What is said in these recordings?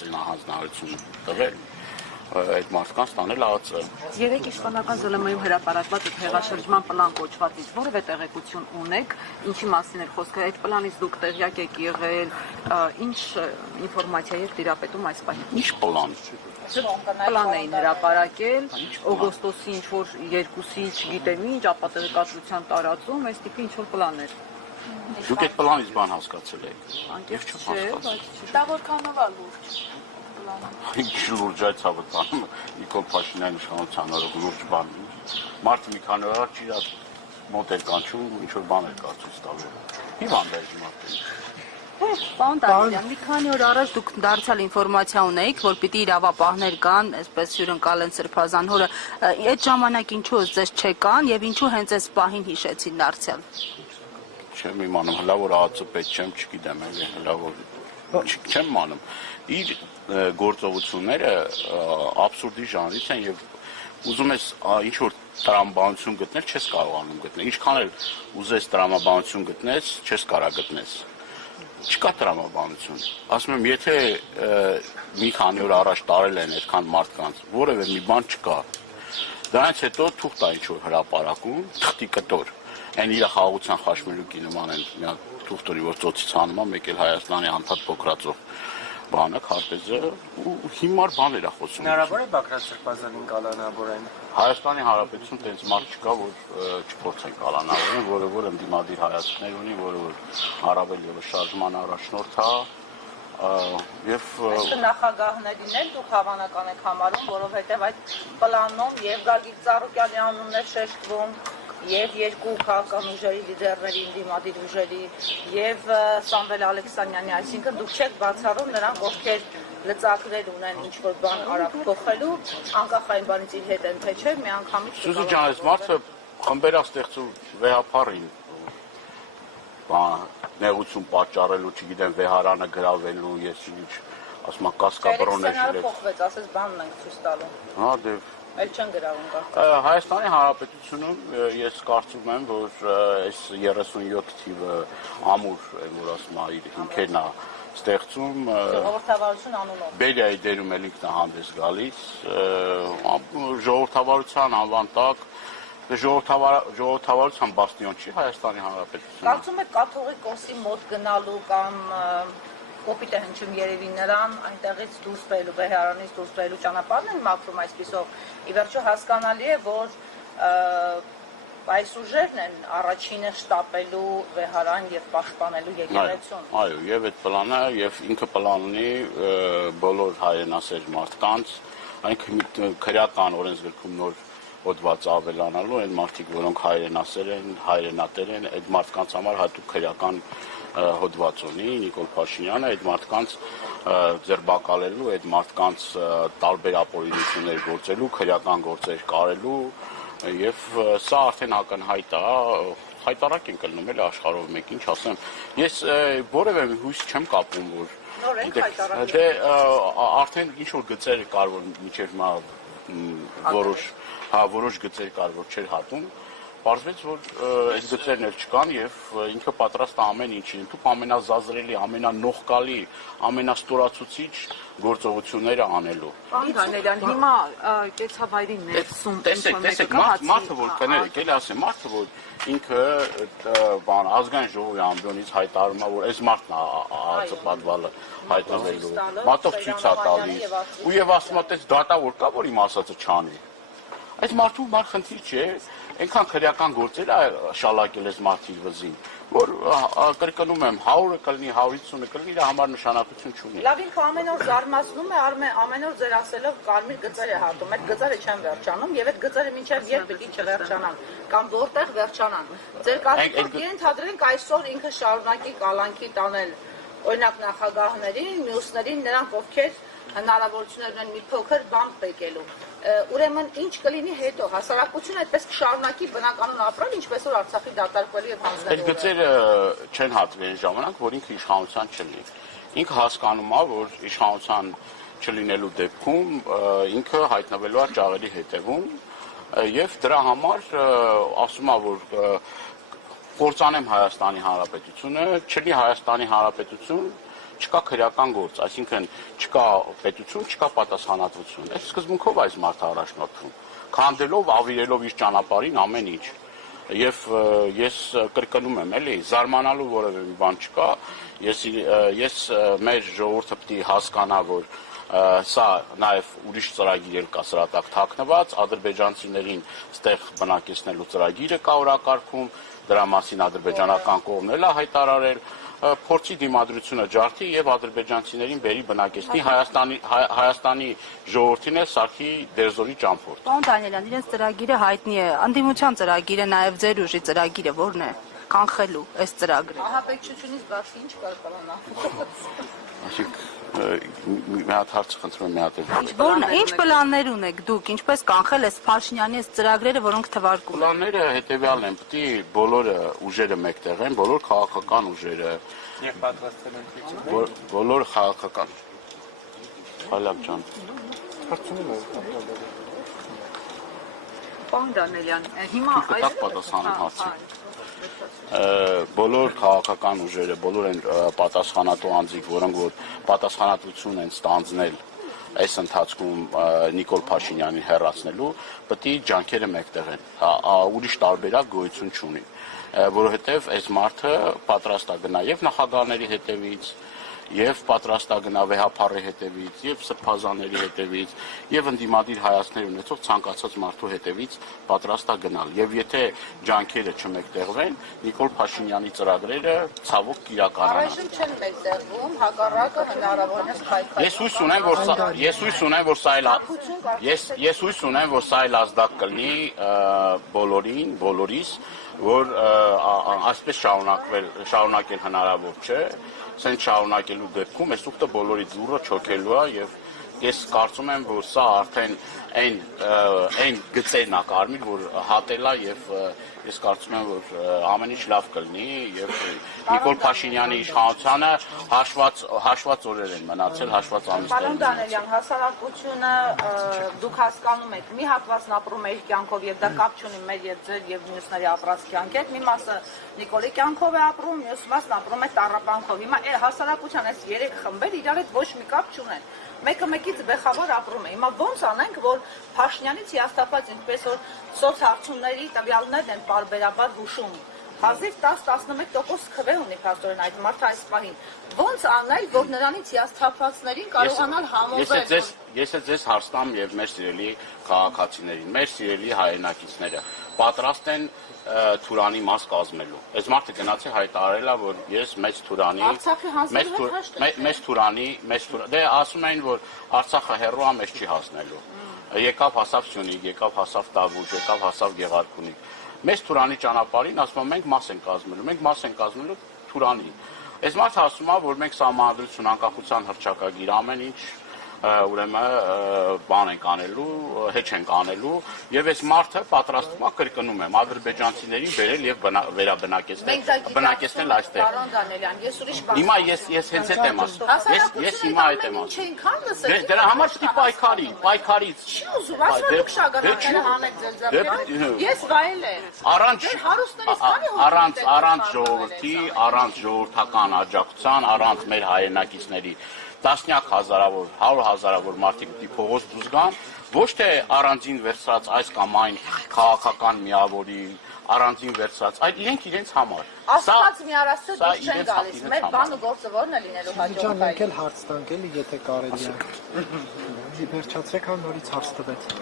կայացրին հանձնարարություն տվել այդ մարդկանց տանել ԱԱԾ։ Երեք իշխանական ԶԼՄ-ում հրապարակված այդ հեղաշրջման պլան կոչվածից որևէ տեղեկություն ունեք, ինչի մասին էր խոսքը, այդ պլանից դուք տեղյակ եք եղել, ինչ ինֆորմացիա եք տիրապետում այս պահին։ Ինչ պլան։ Պլան էին հրապարակել, օգոստոսի ինչ-որ 2-ի, չգիտեմ ինչ, ապատեղեկատվության տարածում, այս տիպի ինչ-որ պլաններ։ Դուք այդ պլանից բան հասկացել եք։ Անկեղծ չէ, Դա որքանով է լուրջ։ Ինչ լուրջ այդ հավատանում Նիկոլ Փաշինյանի իշխանության օրոք լուրջ բան։ Մարդը մի քանի օր առաջ իր մոտ էր կանչում, ինչ-որ բան էր կարծում տալու։ Հիվանդ էր մարդը։ Պարոն Դանիելյան, մի քանի օր առաջ դուք դարձյալ ինֆորմացիա ունեիք, որ պիտի իրավապահներ կան, այսպես հյուրընկալեն Սրբազան հորը, այդ ժամանակ ինչու ձեզ չեկան եւ ինչու հենց այս պահին հիշեցին դարձյալ։ Չեմ իմանում, հլա որ ԱԱԾ պետք չեմ, չգիտեմ էլի, հլա որ չեմ իմանում։ Իր գործողությունները աբսուրդի ժանրից են եւ ուզում ես ինչ որ տրամաբանություն գտնել, չես կարողանում գտնել։ Ինչքան էլ ուզես տրամաբանություն գտնես, չես կարող գտնես։ Չկա տրամաբանություն։ Ասում եմ, եթե մի քանի օր առաջ տարել են այդքան մարդկանց, որևէ մի բան չկա։ Դրանից հետո թուղթ է ինչ որ հրապարակում, թղթի կտոր։ Այն իր խաղաղության խաչմերուկի նման են մի հատ թուղթորի, որ ծոցից հանում է, մեկ էլ Հայաստանի անդադ փոքրացող բանը, քարտեզը ու հիմար բաներ է խոսում։ Հնարավոր է Բագրատ Սրբազանին կալանավորեն։ Հայաստանի Հանրապետություն տենց մարդ չկա, որ չփորձեն կալանավորեն, որը ընդդիմադիր հայացքներ ունի, որը առավել ևս շարժման առաջնորդ է, եւ նախագահներին էլ դուք հավանական եք համարում, որովհետեւ այդ պլանում եւ Գագիկ Ծառուկյանի անունն է շեշտվում, եւ երկու քաղաքական ուժերի լիդերների, ընդդիմադիր ուժերի եւ Սամվել Ալեքսանյանի, այսինքն դուք չեք բացառում նրանք, ովքեր լծակներ ունեն ինչ-որ բան արագ փոխելու, անկախ այն բանից իր հետ են թե չէ, միանգամից Սուզի ջան, այս մարդը խմբերաստեղծու վեհապարին նեղություն պատճառելու, չգիտեմ, վեհարանը գրավելու, ես ինչ, ասում եմ, կասկաբրոներ ժիլետ։ Փոխվեց, ասես բանն ենք ցույց տալու։ Հա, դե Էլ չեն գրավում կա։ Հայաստանի Հանրապետությունում ես կարծում եմ, որ այս 37 թիվը ամուր, որ ասում եմ, իր հիմքերն է ստեղծում ժողովրդավարություն անունով։ Բելիայի դերում էլ ինքն է հանդես գալիս, ժողովրդավարության անվան տակ ժողովրդավարության բաստիոն չի Հայաստանի Հանրապետությունը։ Կարծում եք կաթողիկոսի մոտ գնալու կամ կոպիտ է հնչում երևի նրան այնտեղից դուրս բերելու, Բեհարանից դուրս բերելու ճանապարհն են մաքրում այսպիսով։ Ի վերջո հասկանալի է, որ այս ուժերն են առաջինը շտապելու Բեհարան եւ պաշտպանելու եկեղեցուն։ Այո, եւ այդ պլանը եւ ինքը պլան ունի բոլոր հայրենասեր մարդկանց, այնքան քրեական օրենսգրքում նոր հոդված ավելանալու են մարդիկ, որոնք հայրենասեր են, հայրենատեր են, այդ մարդկանց համար հատուկ քրեական հոդված ունի Նիկոլ Փաշինյանը, այդ մարդկանց ձերբակալելու, այդ մարդկանց տարբեր ապօրինություններ գործելու, քրեական գործեր կարելու եւ սա արդեն ակնհայտ է, հայտարարք են կլնում էլ աշխարհով մեկ, ինչ ասեմ, ես որևէ հույս չեմ կապում, որ նոր են հայտարարել։ Դե արդեն ինչ որ գծեր կար, որ միջև հիմա որոշ գծեր կար, որ չէր հատում, պարզվեց, որ այդ գծերն էլ չկան եւ ինքը պատրաստ է ամեն ինչին, դուք ամենազազրելի, ամենանողկալի, ամենաստորացուցիչ գործողությունները անելու։ Պարոն Դանիելյան, հիմա կեցավայրի ներսում տեսեք, մարդը որ կներեք, էլի ասեմ, մարդը որ ինքը ազգային ժողովի ամբիոնից հայտարարում է, որ այս մարդն է ԱԱԾ պատվալը հայտնվելու, մատով ցույց է տալիս, ու եւ ասում է, տես դատավոր կա, որ իմ ասածը չանի։ Այս մարդու բան խնդիր չէ, այնքան քրեական գործեր է շալակել այս մարդի վզին, որ կրկնում եմ 100-ը կլինի, 150-ը կլինի, իր համար նշանակություն չունի։ Լավ, ինքը ամեն օր զարմացնում է, ամեն օր ձեր ասելով կարմիր գծեր է հատում, այդ գծերը չեն վերջանում եւ այդ գծերը մինչեւ երբ պիտի չվերջանան կամ որտեղ վերջանան։ Ձեր կարծիքով ենթադրենք այսօր ինքը շարունակի կալանքի տանել օրինակ նախագահներին, մյուսներին, նրանք ովքեր հնարավորություններ ունեն մի փոքր բան պեկելու։ Ուրեմն ինչ կլինի հետո, հասարակությունը այդպես կշարունակի բնականon ապրել, ինչպես որ Արցախի դատարկվելու եւ հանձնելու։ Այդ գծերը չեն հատվի այն ժամանակ, որ ինքը իշխանության չլինի։ Ինքը հասկանում է, որ իշխանության չլինելու դեպքում ինքը հայտնվելու է ճաղերի հետևում եւ դրա համար ասում է, որ կործանեմ Հայաստանի Հանրապետությունը, չլինի Հայաստանի Հանրապետություն, չկա քրեական գործ, այսինքն չկա պետություն, չկա պատասխանատվություն։ Այս սկզբունքով այս մարդը առաջնորդվում, քանդելով, ավիրելով իր ճանապարհին ամեն ինչ։ Եվ ես կրկնում եմ, էլի, զարմանալու որևէ մի բան չկա, ես մեր ժողովուրդը պետք է հասկանա, որ սա նաև ուրիշ ծրագիր էլ կա սրա տակ թաքնված, ադրբեջանցիներին ստեղ բնակեցնելու ծրագիրը կա օրակարգում, դրա մասին ադրբեջանական կողմն էլ է հայտարարել, փորձի դիմադրությունը ջարդի եւ ադրբեջանցիներին բերի բնակեցնի Հայաստանի ժողովրդին էլ սարքի դերձորի ճամփորդ։ Պարոն Դանիելյան, իրենց ծրագիրը հայտնի է, ընդդիմության ծրագիրը, նաև ձեր ուժի ծրագիրը ո՞րն է կանխելու այս ծրագրը։ Ահաբեկչությունից բացի ինչ կար պլանա։ Այսինքն մի հատ հարց խնդրում եմ մի հատ։ Ինչ պլաններ ունեք դուք, ինչպես կանխել այս Փաշինյանի այս ծրագրերը, որոնք թվարկում են։ Պլանները հետեւյալն են, պետք է բոլոր ուժերը մեկտեղ են, բոլոր քաղաքական ուժերը Եվ պատրաստել են թույլ։ բոլոր քաղաքական։ Հալակ ջան։ Հարցնում եմ։ Պարոն Դանիելյան, հիմա Այս պատասխանում հարցի։ Բոլոր քաղաքական ուժերը, բոլոր են պատասխանատու անձիկ, որոնք որ պատասխանատվություն են ստանձնել այս ընթացքում Նիկոլ Փաշինյանին հեռացնելու, պետք է ջանքերը մեկտեղ են։ Ուրիշ տարբերակ գոյություն չունի, որովհետև այս մարդը պատրաստ է գնա եւ նախագահների հետևից, եւ պատրաստ է գնա վեհապարի հետևից, եւ սրբազանների հետևից, եւ ընդդիմադիր հայացքներ ունեցող ցանկացած մարդու հետևից պատրաստ է գնալ։ Եվ եթե ջանքերը չմեկտեղվեն, Նիկոլ Փաշինյանի ծրագրերը ցավոք կիրականանան։ Առայժմ չեն մեկտեղվում, հակառակը հնարավորինս քայքայ։ Ես հույս ունեմ, որ սա այլ ազդակ կլինի բոլորին, բոլորիս, որ այսպես շարունակել հնարավոր չէ, սենց շարունակելու դեպքում այս ուխտը բոլորի ձուռը չոքելու է եւ ես կարծում եմ, որ սա արդեն այն գծերն է կարմիր, որ հատել է եւ ես կարծում եմ, որ ամեն ինչ լավ կլինի եւ Նիկոլ Փաշինյանի իշխանությանը հաշված օրեր են մնացել, հաշված ամիսներ։ Պարոն Դանիելյան, հասարակությունը դուք հասկանում եք, մի հատվածն ապրում է իր կյանքով եւ դա կապ չունի մեր եւ ձեր եւ մյուսների ապրած կյանքի հետ, մի մասը Նիկոլի կյանքով է ապրում, մյուս մասն ապրում է տառապանքով։ Հիմա հասարակության այս երեք խմբեր իրար հետ ոչ մի կապ չունեն։ Մեկը մեկից բეხավոր ապրում է։ Հիմա ոնց անենք, որ Փաշինյանից հիասթափված ինչպես որ սոցհարցումների տվյալներն են պարբերաբար հուշում։ Հազիվ 10-11% քվե ունի փաստորեն այդ մարդը այս պահին։ Ոնց անել, որ նրանից հիասթափվածներին կարողանալ համոզել։ Ես ձեզ հարցնամ եւ մեր սիրելի քաղաքացիներին, մեր սիրելի հայրենակիցները պատրաստ են Թուրանի մաս կազմելու։ Այս մարդը գնաց է հայտարարել, որ ես մեծ Թուրանի, դե ասում էին, որ Արցախը հեռու է, մեզ չի հասնելու։ Եկավ հասավ Սյունիք, եկավ հասավ Տավուշ, եկավ հասավ Գեղարքունիք։ Մեծ Թուրանի ճանապարհին ասում են մենք մաս ենք կազմելու, մենք մաս ենք կազմելու Թուրանի։ Այս մարդը ասում է, որ մենք սահմանադրություն անկախության հռչակագիր ամեն ինչ ուրեմն բան ենք անելու, հեչ ենք անելու եւ այս մարդը պատրաստվում է կրկնում եմ ադրբեջանցիներին վերել եւ բնակեցնել այստեղ։ Պարոն Դանիելյան, ես ուրիշ բան։ Հիմա ես հենց այդ եմ ասում։ Ես հիմա այդ եմ ասում։ Դրա համար պետք է պայքարից։ Չի ուզում, ասում եք շագանակները հանեք ձեր ձեռքերով։ Ես վայել եմ։ Առանց ժողովրդի, առանց ժողովրդական աջակցության, առանց մեր հայրենակիցների տասնյակ հազարավոր, 100 հազարավոր մարդիկ պիտի փողոց դուրս գան, ոչ թե առանձին վերցրած այս կամ այն քաղաքական միավորի, առանձին վերցրած, այլ իրենց համար։ Աստված մի առաստը դուրս չեն գալիս, մեր բան ու գործը որն է լինելու հաջորդ Մենք էլ հարց տանք էլի, եթե կարելի է։ Վերջացրեք, հա նորից հարց տվեց։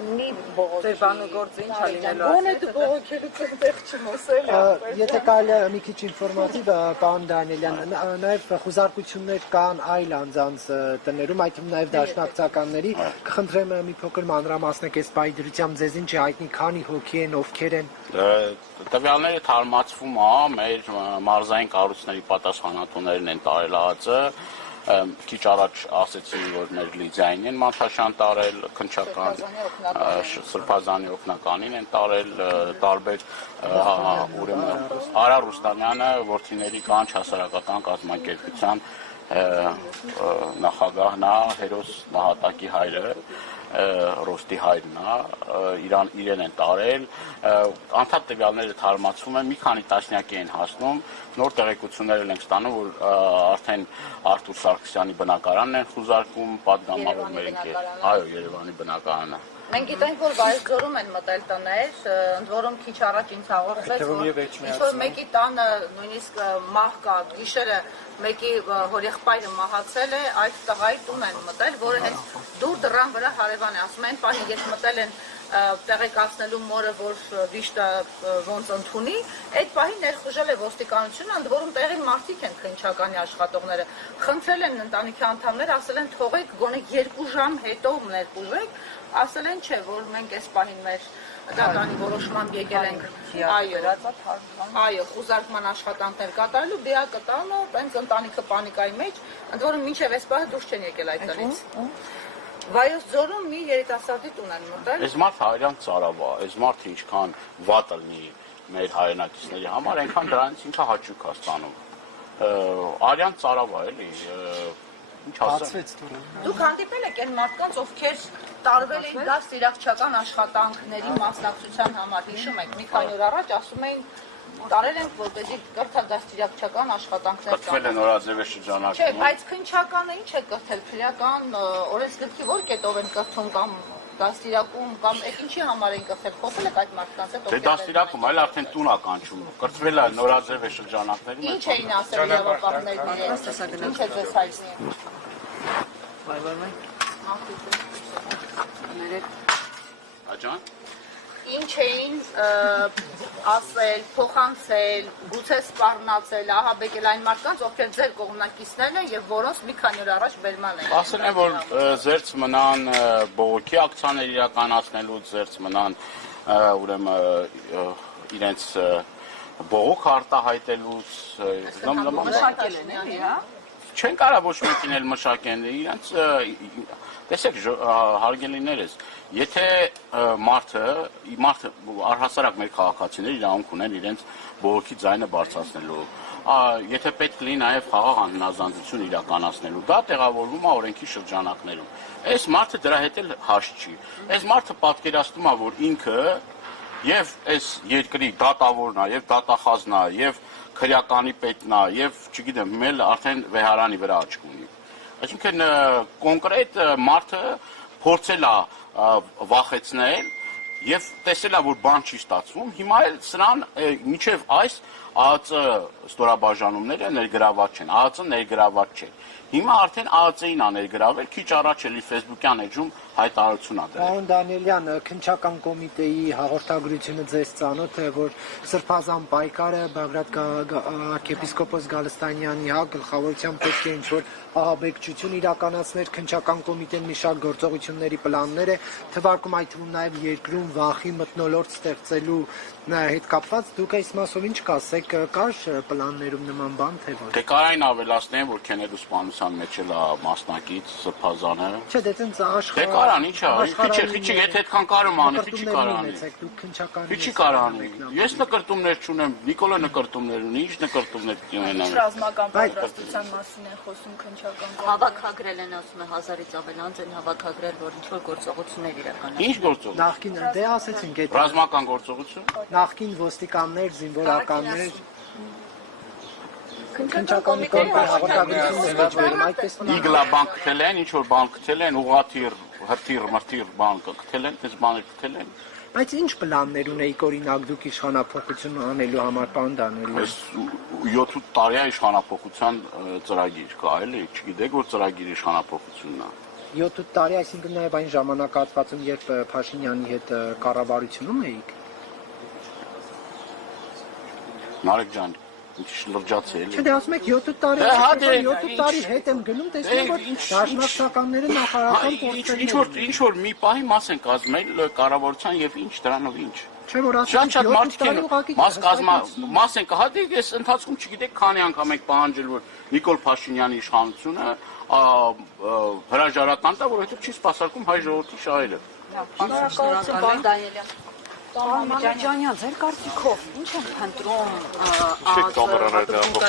մի բողոք։ Ձեր բան ու գործը ինչ է լինելու։ Ո՞ն է դու բողոքելուց այնտեղ չմոսել։ Եթե կարելի է մի քիչ ինֆորմատիվ, պարոն Դանիելյան, նաև խուզարկություններ կան այլ անձանց տներում, այդ թվում նաև դաշնակցականների, կխնդրեմ մի փոքր մանրամասնեք այս պահի դրությամբ ձեզ ինչ է հայտնի, քանի հոգի են, ովքեր են։ Տվյալները թարմացվում է, մեր մարզային կառույցների պատասխանատուներն են տարել ԱԱԾ, քիչ առաջ ասեցի, որ մեր Լիդիային են Մանթաշյան տարել, քնչական, Սրբազանի օգնականին են տարել, տարբեր ուրեմն Արա Ռուստամյանը որդիների կանչ հասարակական կազմակերպության նախագահն է, հերոս նահատակի հայրը, Ռոստի հայրն է, իրեն են տարել, անդադ տվյալները թարմացվում են, մի քանի տասնյակի են հասնում, նոր տեղեկություններ ենք ստանում, որ արդեն Արթուր Սարգսյանի բնակարանն են խուզարկում, պատգամավորներ են, այո, Երևանի բնակարանը։ Մենք գիտենք, որ Վայոց-Ձորում են մտել տներ, ընդ որում քիչ առաջ ինձ հաղորդվեց, որ ինչ-որ մեկի տանը նույնիսկ մահ կա, գիշերը մեկի հորեղբայրը մահացել է, այդ տղայի տուն են մտել, որը հենց դուր դռան վրա հարևան է, ասում են, պահին երբ մտել են տեղեկացնելու մորը, որ վիշտը ոնց ընդունի, այդ պահին ներխուժել է ոստիկանությունը, ընդ որում տեղի մարդիկ են քննչականի աշխատողները, խնդրել են ընտանիքի անդամները, ասել են թողեք գոնե 2 ժամ հետո ներխուժեք, ասել են չէ, որ մենք այս պահին մեր դատանի որոշմամբ եկել ենք այո, խուզարկման աշխատանքներ կատարելու, բիակը տանը, բենց ընտանիքը պանիկայի մեջ, ընդ որում մինչև այս պահը դուրս չեն եկել այդ տնից։ Վայոց-Ձորում մի երիտասարդի տուն են մտել։ Այս մարդը հայրան ծարավ է, այս մարդը ինչքան վատ լինի մեր հայրենակիցների համար, այնքան դրանից ինքը հաճույք է ստանում։ Արյան ծարավ է, էլի, ինչ ասեմ։ Դուք հանդիպել եք այն մարդկանց, ովքեր տարվել էին դաստիարակչական աշխատանքների մասնակցության համար, հիշում եք, մի քանի օր առաջ ասում էին տարել ենք, որպեսզի կրթա դաստիարակչական աշխատանքներ կրթվել են օրաձևի շրջանակում։ Չէ, բայց քննչականը ինչ է կրթել, քրեական օրենսգրքի որ կետով են կրթում կամ դաստիարակում կամ այդ ինչի համար են կրթել, խոսել եք այդ մարդկանց հետ։ Դե դաստիարակում, այլ արդեն տուն է կանչում, կրթվել է նորաձևի շրջանակներում։ Ինչ էին ասել իրավապահներն իրենց, ինչ է ձեզ հայտնի։ Աջան։ Ինչ էին ասել, փոխանցել, գուցե սպառնացել, ահաբեկել այն մարդկանց, ովքեր ձեր կողմնակիցներն են եւ որոնց մի քանի օր առաջ բերման են։ Ասել են, որ զերծ մնան բողոքի ակցիաներ իրականացնելուց, զերծ մնան ուրեմն իրենց բողոք արտահայտելուց, Մշակել են, էլի, հա։ չեն կարող ոչ մեկին էլ մշակեն, իրենց տեսեք հարգելիներս, եթե մարդը առհասարակ մեր քաղաքացիները իրավունք ունեն իրենց բողոքի ձայնը բարձրացնելու, եթե պետք լինի նաև խաղաղ անհնազանդություն իրականացնելու, դա տեղավորվում է օրենքի շրջանակներում։ Այս մարդը դրա հետ էլ հաշտ չի։ Այս մարդը պատկերացնում է, որ ինքը եւ այս երկրի դատավորն է, եւ դատախազն է, եւ քրեականի պետն է, եւ չգիտեմ, մել արդեն վեհարանի վրա աչք ունի։ Այսինքն կոնկրետ մարդը փորձել է վախեցնել եւ տեսել է, որ բան չի ստացվում, հիմա էլ սրան մինչեւ այս ԱԱԾ ստորաբաժանումները ներգրաված չեն, ԱԱԾ ներգրաված չէ։ Հիմա արդեն ԱԱԾ-ին է ներգրավել, քիչ առաջ էլի Facebook-յան էջում հայտարարություն ա դրել։ Պարոն Դանիելյան, քննչական կոմիտեի հաղորդագրությունը ձեզ ծանոթ է, որ Սրբազան պայքարը Բաղդադ arczepiskopos Գալստանյանի գլխավորությամբ պետք է ինչ-որ ահաբեկչություն իրականացներ, քննչական կոմիտեն մի շարք գործողությունների պլաններ է, թվարկում այդ թվում նաև երկրում վախի մթնոլորտ ստեղծելու հետ կապված, դուք այս մասով ինչ կասեք, կար պլաններում նման բան, թե ոչ։ Դե կարային ավելացնեմ, որ քենելու սպանության մեջ էլ է մասնակից Սրբազանը։ Չէ, դե տենց Դե կարան, ինչ է, քիչ եթե այդքան կարում անի, քիչ կարանի։ Քիչ կարանի։ Ես նկրտումներ չունեմ, Նիկոլը նկրտումներ ունի, ինչ նկրտումներ ունենա։ Ռազմական պատրաստության մասին են խոսում քննչական Հավաքագրել են, ասում է 1000-ից ավել անձ են հավաքագրել, որ ինչ-որ գործողություններ իրականացնեն։ Ինչ գործողություն։ Նախկին դե ասեցինք այդ Ռազմական գործողություն։ նախկին ոստիկաններ, զինվորականներ քննչական կոմիտեի հաղորդագրությունն է վերջում այդպես Իգլա բանկ գտել են, ինչ որ բան գտել են, ուղաթիր, հրթիռ բան գտել են, այս բաներ գտել են։ Բայց ինչ պլաններ ունեիք օրինակ դուք իշխանափոխություն անելու համար, պարոն Դանիելյան։ Այս 7 տարի իշխանափոխության ծրագիր կա, էլի, չգիտեք որ ծրագիր իշխանափոխությունն է։ 7 տարի, այսինքն նաև այն ժամանակահատվածում, երբ Փաշինյանի հետ կառավարությունում էիք։ Նարեկ ջան, ինչ լրջացել։ Չէ, դե ասում եք 7 տարի, 7 տարի հետ եմ գնում, տեսնում որ դաշնակցականները նախարարական փորձել։ Ինչ որ մի պահի մաս են կազմել կառավարության եւ ինչ դրանով ինչ։ Չէ, որ Շատ ասում մարդիկ են մաս են կհատիկ, այս ընթացքում չգիտեք քանի անգամ եք պահանջել որ Նիկոլ Փաշինյանի իշխանությունը հրաժարական տա, որովհետեւ չի սպասարկում հայ ժողովրդի շահերը։ Շնորհակալ եմ Դանիելյան։ Պարոն Մանուկյանյան, ձեր կարծիքով ինչ են փնտրում ԱԱԾ